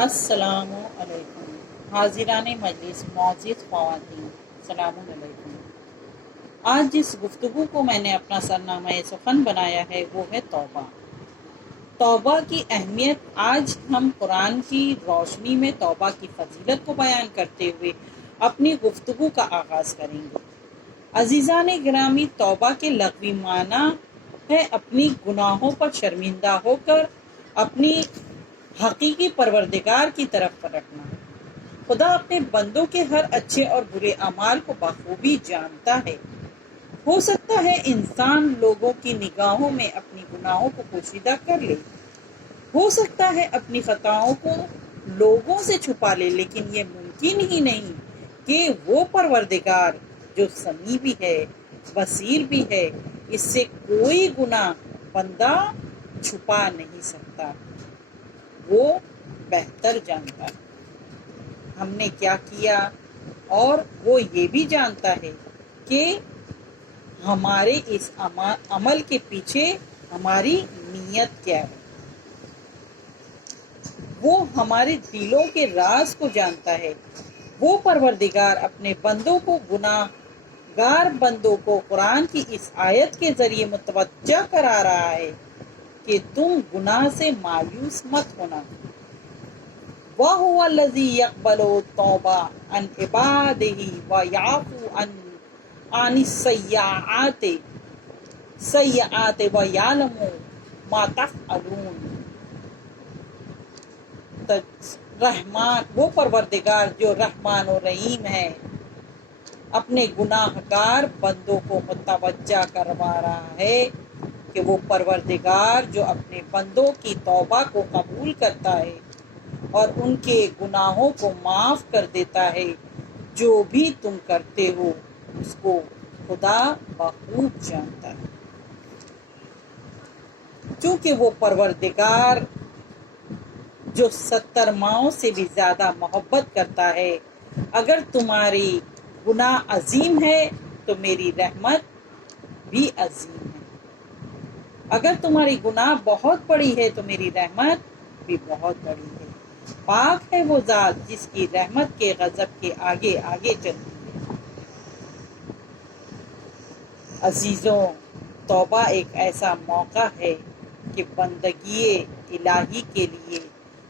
السلام علیکم حاضران مجلس معزز خواتین، السلام علیکم۔ آج جس گفتگو کو میں نے اپنا سرنامہ سخن بنایا ہے وہ ہے توبہ۔ توبہ کی اہمیت آج ہم قرآن کی روشنی میں توبہ کی فضیلت کو بیان کرتے ہوئے اپنی گفتگو کا آغاز کریں گے۔ عزیزان گرامی، توبہ کے لغوی معنی ہے اپنی گناہوں پر شرمندہ ہو کر اپنی حقیقی پروردگار کی طرف پلٹنا۔ خدا اپنے بندوں کے ہر اچھے اور برے اعمال کو بخوبی جانتا ہے۔ ہو سکتا ہے انسان لوگوں کی نگاہوں میں اپنی گناہوں کو پوشیدہ کر لے، ہو سکتا ہے اپنی خطاؤں کو لوگوں سے چھپا لے، لیکن یہ ممکن ہی نہیں کہ وہ پروردگار جو سمیع بھی ہے، بصیر بھی ہے، اس سے کوئی گناہ بندہ چھپا نہیں سکتا۔ وہ بہتر جانتا ہے ہم نے کیا کیا، اور وہ یہ بھی جانتا ہے کہ ہمارے اس عمل کے پیچھے ہماری نیت کیا ہے۔ وہ ہمارے دلوں کے راز کو جانتا ہے۔ وہ پروردگار اپنے بندوں کو گناہ گار بندوں کو قرآن کی اس آیت کے ذریعے متوجہ کرا رہا ہے کہ تم گناہ سے مایوس مت ہونا۔ وَهُوَ الَّذِي يَقْبَلُ التَّوْبَةَ عَنْ عِبَادِهِ وَيَعْفُو عَنِ السَّيِّئَاتِ وَيَعْلَمُ مَا تَفْعَلُونَ۔ وہ پروردگار جو رحمان و رحیم ہے اپنے گناہ گار بندوں کو متوجہ کروا رہا ہے کہ وہ پروردگار جو اپنے بندوں کی توبہ کو قبول کرتا ہے اور ان کے گناہوں کو معاف کر دیتا ہے۔ جو بھی تم کرتے ہو اس کو خدا بخوب جانتا ہے۔ چونکہ وہ پروردگار جو 70 ماؤں سے بھی زیادہ محبت کرتا ہے، اگر تمہاری گناہ عظیم ہے تو میری رحمت بھی عظیم ہے۔ اگر تمہاری گناہ بہت بڑی ہے تو میری رحمت بھی بہت بڑی ہے۔ پاک ہے وہ ذات جس کی رحمت کے غضب کے آگے آگے چلتی ہے۔ عزیزوں، توبہ ایک ایسا موقع ہے کہ بندگی الہی کے لیے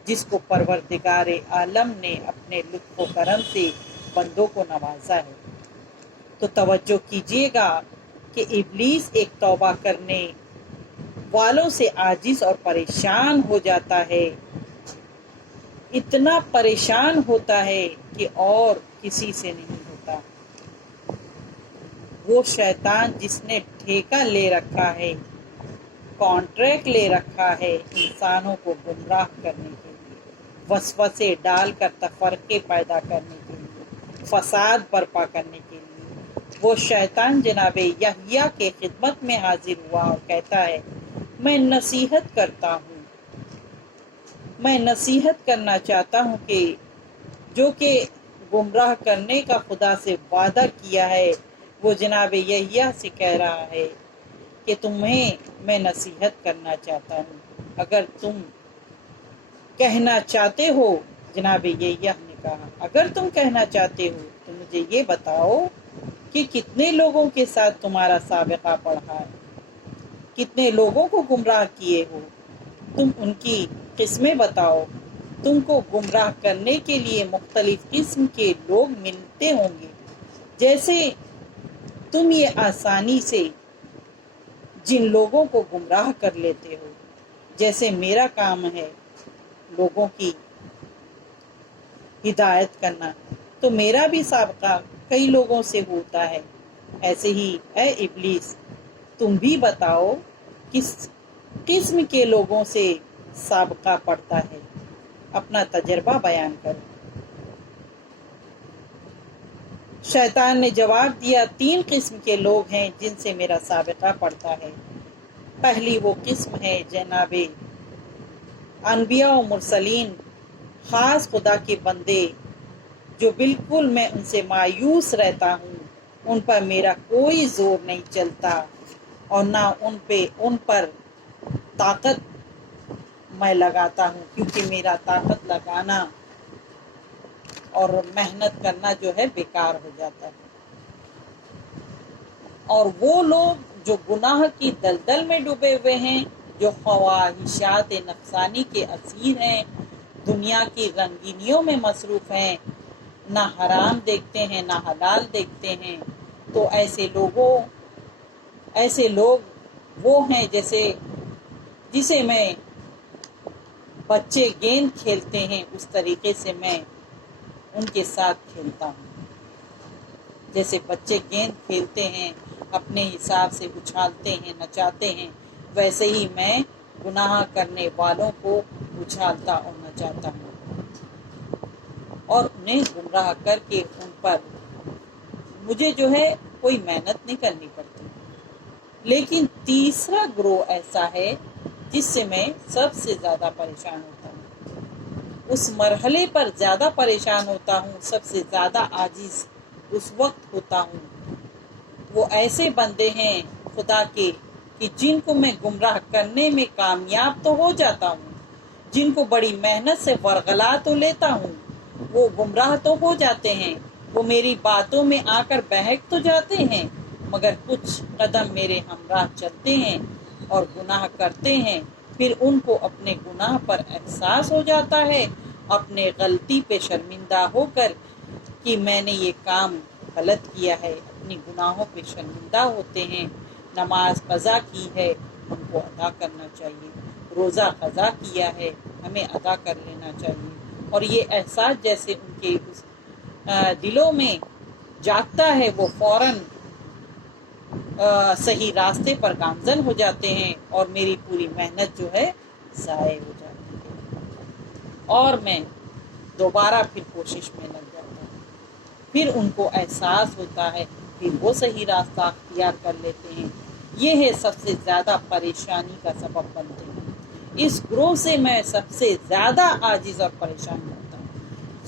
جس کو پروردگار عالم نے اپنے لطف و کرم سے بندوں کو نوازا ہے، تو توجہ کیجیے گا کہ ابلیس ایک توبہ کرنے والوں سے عاجز اور پریشان ہو جاتا ہے، اتنا پریشان ہوتا ہے کہ اور کسی سے نہیں ہوتا۔ وہ شیطان جس نے ٹھیکہ لے رکھا ہے، کانٹریکٹ لے رکھا ہے انسانوں کو گمراہ کرنے کے لیے، وسوسے ڈال کر تفرقے پیدا کرنے کے لیے، فساد برپا کرنے کے لیے، وہ شیطان جناب یحییٰ کے خدمت میں حاضر ہوا اور کہتا ہے، میں نصیحت کرتا ہوں، میں نصیحت کرنا چاہتا ہوں کہ جو کہ گمراہ کرنے کا خدا سے وعدہ کیا ہے، وہ جناب یحییٰ سے کہہ رہا ہے کہ تمہیں میں نصیحت کرنا چاہتا ہوں۔ اگر تم کہنا چاہتے ہو، جناب یحییٰ نے کہا، اگر تم کہنا چاہتے ہو تو مجھے یہ بتاؤ کہ کتنے لوگوں کے ساتھ تمہارا سابقہ پڑھا ہے، کتنے لوگوں کو گمراہ کیے ہو، تم ان کی قسمیں بتاؤ۔ تم کو گمراہ کرنے کے لیے مختلف قسم کے لوگ ملتے ہوں گے، جیسے تم یہ آسانی سے جن لوگوں کو گمراہ کر لیتے ہو، جیسے میرا کام ہے لوگوں کی ہدایت کرنا، تو میرا بھی سابقہ کئی لوگوں سے ہوتا ہے۔ ایسے ہی اے ابلیس، تم بھی بتاؤ کس قسم کے لوگوں سے سابقہ پڑتا ہے، اپنا تجربہ بیان کرو۔ شیطان نے جواب دیا، 3 قسم کے لوگ ہیں جن سے میرا سابقہ پڑتا ہے۔ پہلی وہ قسم ہے جناب انبیاء و مرسلین، خاص خدا کے بندے جو بالکل میں ان سے مایوس رہتا ہوں، ان پر میرا کوئی زور نہیں چلتا اور نہ ان پر طاقت میں لگاتا ہوں، کیونکہ میرا طاقت لگانا اور محنت کرنا جو ہے بیکار ہو جاتا ہے۔ اور وہ لوگ جو گناہ کی دلدل میں ڈوبے ہوئے ہیں، جو خواہشات نفسانی کے اسیر ہیں، دنیا کی رنگینیوں میں مصروف ہیں، نہ حرام دیکھتے ہیں نہ حلال دیکھتے ہیں، تو ایسے لوگ وہ ہیں جسے میں بچے گیند کھیلتے ہیں اس طریقے سے میں ان کے ساتھ کھیلتا ہوں۔ جیسے بچے گیند کھیلتے ہیں، اپنے حساب سے اچھالتے ہیں، نچاتے ہیں، ویسے ہی میں گناہ کرنے والوں کو اچھالتا اور نچاتا ہوں اور انہیں گمراہ کر کے ان پر مجھے جو ہے کوئی محنت نہیں کرنی پڑتی۔ لیکن تیسرا گروہ ایسا ہے جس سے میں سب سے زیادہ پریشان ہوتا ہوں، اس مرحلے پر زیادہ پریشان ہوتا ہوں، سب سے زیادہ عاجز اس وقت ہوتا ہوں۔ وہ ایسے بندے ہیں خدا کے کہ جن کو میں گمراہ کرنے میں کامیاب تو ہو جاتا ہوں، جن کو بڑی محنت سے ورغلا تو لیتا ہوں، وہ گمراہ تو ہو جاتے ہیں، وہ میری باتوں میں آ کر بہک تو جاتے ہیں، مگر کچھ قدم میرے ہمراہ چلتے ہیں اور گناہ کرتے ہیں، پھر ان کو اپنے گناہ پر احساس ہو جاتا ہے، اپنے غلطی پہ شرمندہ ہو کر کہ میں نے یہ کام غلط کیا ہے، اپنی گناہوں پہ شرمندہ ہوتے ہیں۔ نماز قضا کی ہے، ان کو ادا کرنا چاہیے، روزہ قضا کیا ہے، ہمیں ادا کر لینا چاہیے، اور یہ احساس جیسے ان کے دلوں میں جاگتا ہے، وہ فوراً صحیح راستے پر گامزن ہو جاتے ہیں اور میری پوری محنت جو ہے ضائع ہو جاتی ہے اور میں دوبارہ پھر کوشش میں لگ جاتا ہوں۔ پھر ان کو احساس ہوتا ہے، پھر وہ صحیح راستہ اختیار کر لیتے ہیں۔ یہ ہے سب سے زیادہ پریشانی کا سبب بنتے ہیں۔ اس گروہ سے میں سب سے زیادہ عاجز اور پریشان ہوتا ہوں۔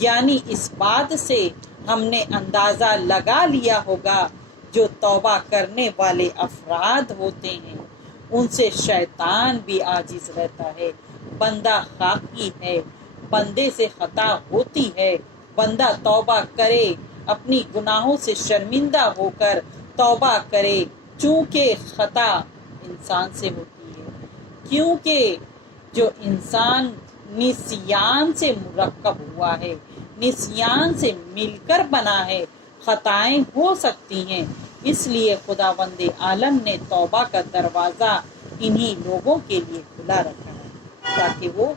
یعنی اس بات سے ہم نے اندازہ لگا لیا ہوگا، جو توبہ کرنے والے افراد ہوتے ہیں ان سے شیطان بھی عاجز رہتا ہے۔ بندہ خاکی ہے، بندے سے خطا ہوتی ہے، بندہ توبہ کرے، اپنی گناہوں سے شرمندہ ہو کر توبہ کرے، چونکہ خطا انسان سے ہوتی ہے، کیونکہ جو انسان نسیان سے مرکب ہوا ہے، نسیان سے مل کر بنا ہے، خطائیں ہو سکتی ہیں۔ اس لیے خداوند عالم نے توبہ کا دروازہ انہی لوگوں کے لیے کھلا رکھا ہے تاکہ وہ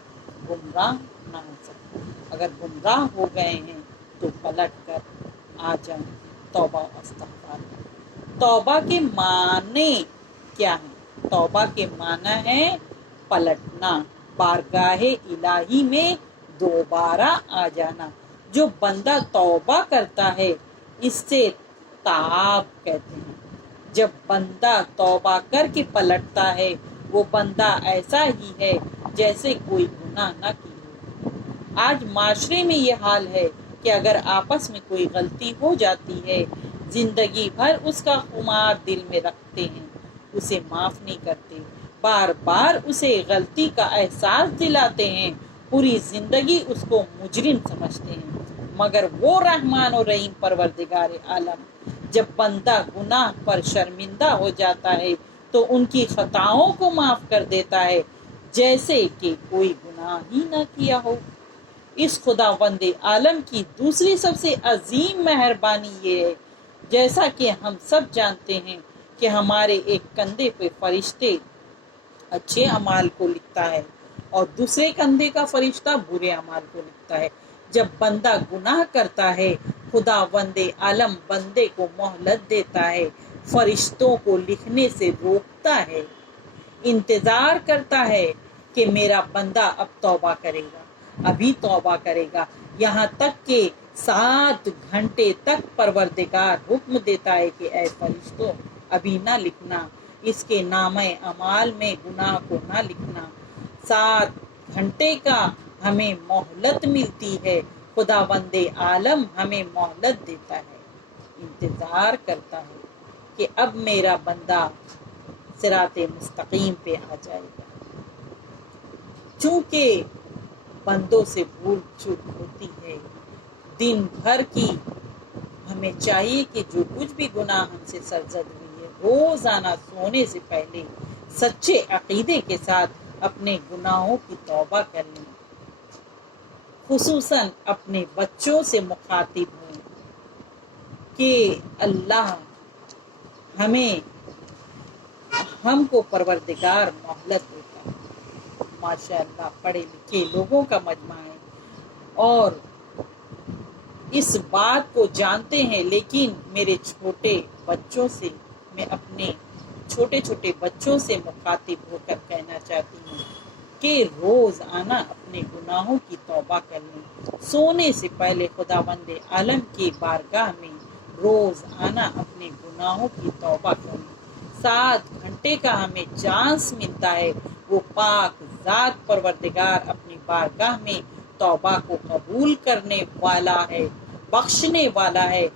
گمراہ نہ ہو سکیں۔ اگر گمراہ ہو گئے ہیں تو پلٹ کر آ جائیں، توبہ و استغفار۔ توبہ کے معنی کیا ہیں؟ توبہ کے معنی ہے پلٹنا، بارگاہ الہی میں دوبارہ آ جانا۔ جو بندہ توبہ کرتا ہے اس سے تاب کہتے ہیں۔ جب بندہ توبہ کر کے پلٹتا ہے، وہ بندہ ایسا ہی ہے جیسے کوئی گناہ نہ کی ہو۔ آج معاشرے میں یہ حال ہے کہ اگر آپس میں کوئی غلطی ہو جاتی ہے، زندگی بھر اس کا خمار دل میں رکھتے ہیں، اسے معاف نہیں کرتے، بار بار اسے غلطی کا احساس دلاتے ہیں، پوری زندگی اس کو مجرم سمجھتے ہیں۔ مگر وہ رحمان و رحیم پروردگار عالم جب بندہ گناہ پر شرمندہ ہو جاتا ہے تو ان کی خطاؤں کو معاف کر دیتا ہے جیسے کہ کوئی گناہ ہی نہ کیا ہو۔ اس خداوند عالم کی دوسری سب سے عظیم مہربانی یہ ہے، جیسا کہ ہم سب جانتے ہیں کہ ہمارے ایک کندھے پہ فرشتے اچھے اعمال کو لکھتا ہے اور دوسرے کندھے کا فرشتہ برے اعمال کو لکھتا ہے۔ جب بندہ گناہ کرتا ہے، خداوند عالم بندے کو مہلت دیتا ہے، فرشتوں کو لکھنے سے روکتا ہے، انتظار کرتا ہے کہ میرا بندہ اب توبہ کرے گا، ابھی توبہ کرے گا، یہاں تک کہ 7 گھنٹے تک پروردگار حکم دیتا ہے کہ اے فرشتوں ابھی نہ لکھنا، اس کے نامہ اعمال میں گناہ کو نہ لکھنا۔ 7 گھنٹے کا ہمیں مہلت ملتی ہے، خداوند عالم ہمیں مہلت دیتا ہے، انتظار کرتا ہے کہ اب میرا بندہ صراط مستقیم پہ آ جائے گا۔ کیونکہ بندوں سے بھول چوک ہوتی ہے دن بھر کی۔ ہمیں چاہیے کہ جو کچھ بھی گناہ ہم سے سرزد ہوئی ہے، روزانہ سونے سے پہلے سچے عقیدے کے ساتھ اپنے گناہوں کی توبہ کر لیں، خصوصاً اپنے بچوں سے مخاطب ہوں کہ اللہ ہم کو پروردگار مہلت دیتا ہے۔ ماشاء اللہ پڑھے لکھے لوگوں کا مجمع ہے اور اس بات کو جانتے ہیں، لیکن میرے چھوٹے بچوں سے، میں اپنے چھوٹے چھوٹے بچوں سے مخاطب ہو کر کہنا چاہتی ہوں کہ روزانہ اپنے گناہوں کی توبہ کر لیں، سونے سے پہلے خداوند عالم کی بارگاہ میں روزانہ اپنے گناہوں کی توبہ کر لیں۔ 7 گھنٹے کا ہمیں چانس ملتا ہے، وہ پاک ذات پروردگار اپنی بارگاہ میں توبہ کو قبول کرنے والا ہے، بخشنے والا ہے۔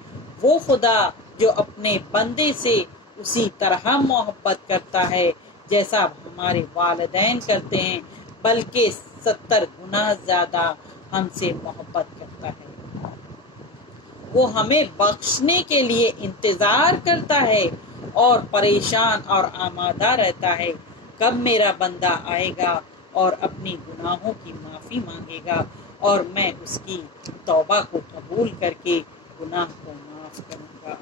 وہ خدا جو اپنے بندے سے اسی طرح محبت کرتا ہے جیسا ہمارے والدین کرتے ہیں، بلکہ 70 گنا زیادہ ہم سے محبت کرتا ہے۔ وہ ہمیں بخشنے کے لیے انتظار کرتا ہے اور پریشان اور آمادہ رہتا ہے، کب میرا بندہ آئے گا اور اپنی گناہوں کی معافی مانگے گا اور میں اس کی توبہ کو قبول کر کے گناہ کو معاف کروں گا۔